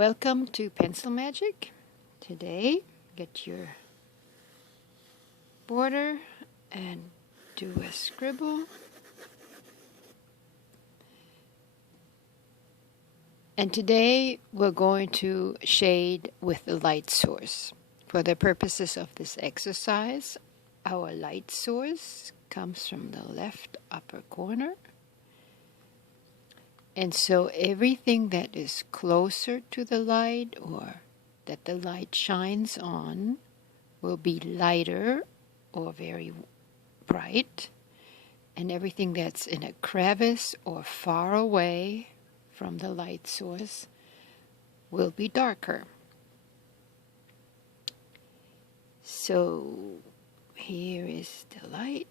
Welcome to Pencil Magic. Today, get your border and do a scribble. And today, we're going to shade with the light source. For the purposes of this exercise, our light source comes from the left upper corner. And so everything that is closer to the light or that the light shines on will be lighter or very bright, and everything that's in a crevice or far away from the light source will be darker. So here is the light.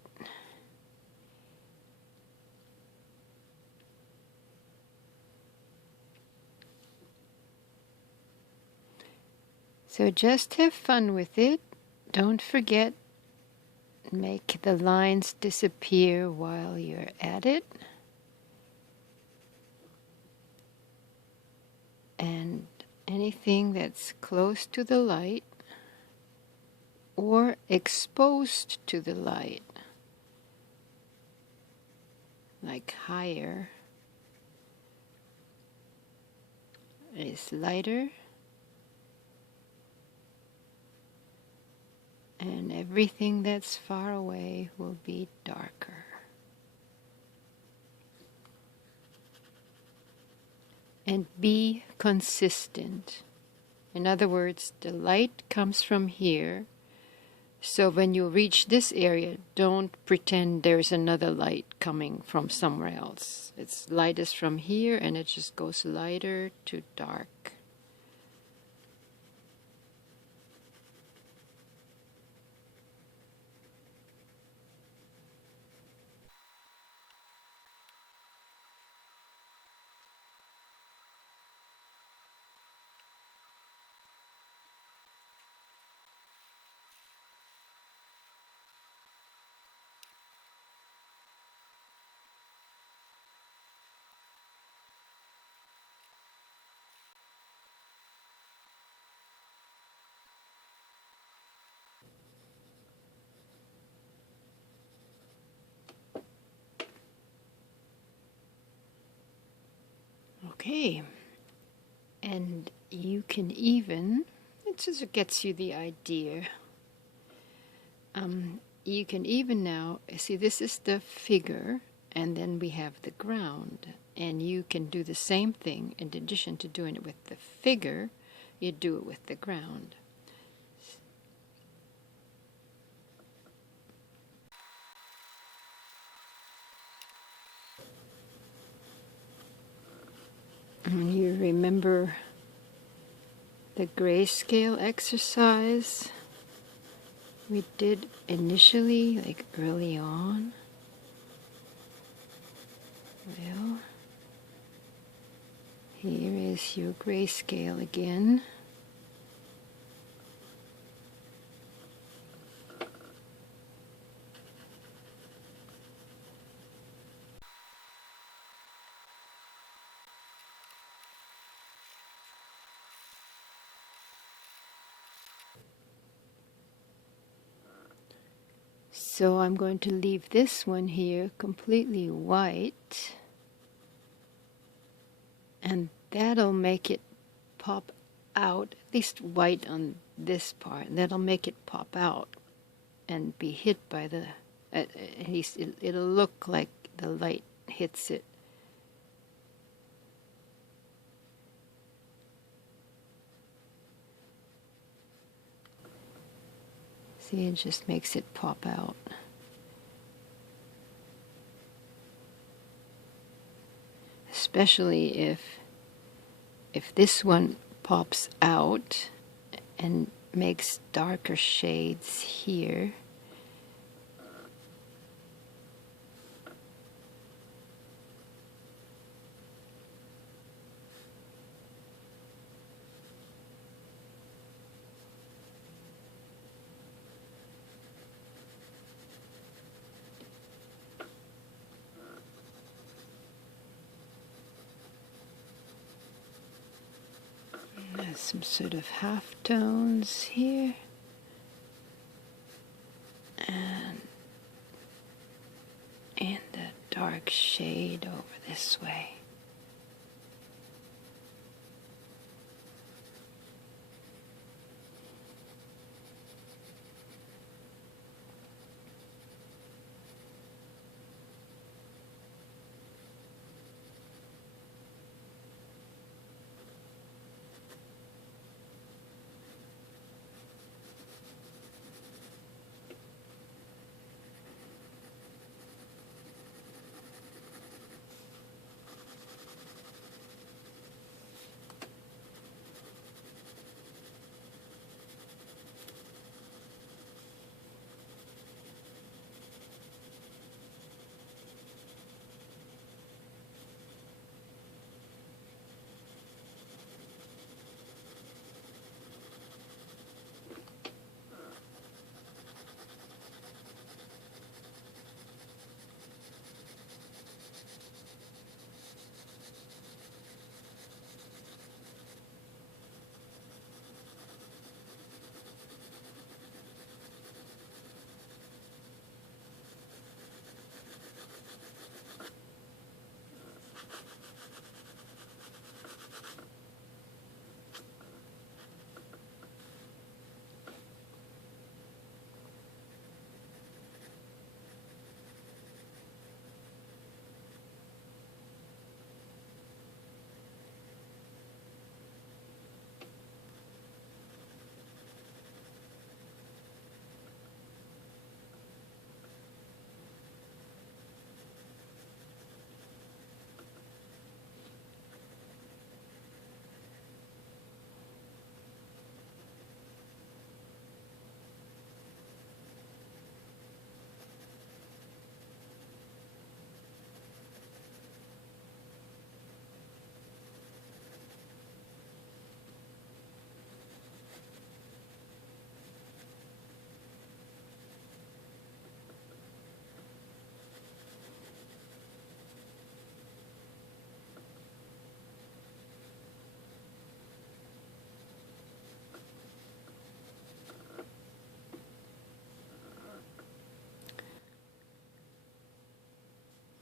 So just have fun with it. Don't forget, make the lines disappear while you're at it. And anything that's close to the light or exposed to the light, like higher, is lighter. And everything that's far away will be darker. And be consistent. In other words, the light comes from here. So when you reach this area, don't pretend there's another light coming from somewhere else. Its light is from here and it just goes lighter to dark. Okay, and you can even, it just gets you the idea. You can even now, see this is the figure, and then we have the ground. And you can do the same thing, in addition to doing it with the figure, you do it with the ground. And you remember the grayscale exercise we did initially, like early on? Well, here is your grayscale again. So I'm going to leave this one here completely white, and that'll make it pop out, at least white on this part, and that'll make it pop out and be hit by the, at least it'll look like the light hits it. See, it just makes it pop out. Especially if this one pops out and makes darker shades here. There's some sort of halftones here. And a dark shade over this way.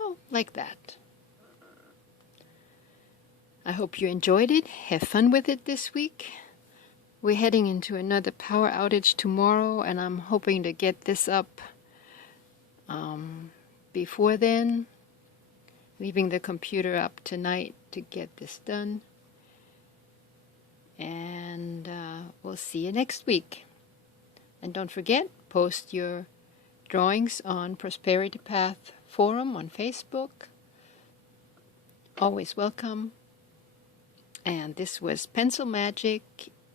Oh, like that. I hope you enjoyed it. Have fun with it this week. We're heading into another power outage tomorrow, and I'm hoping to get this up before then. Leaving the computer up tonight to get this done. And we'll see you next week. And don't forget, post your drawings on Prosperity Path Forum on Facebook. Always welcome. And this was Pencil Magic,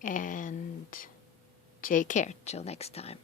and take care till next time.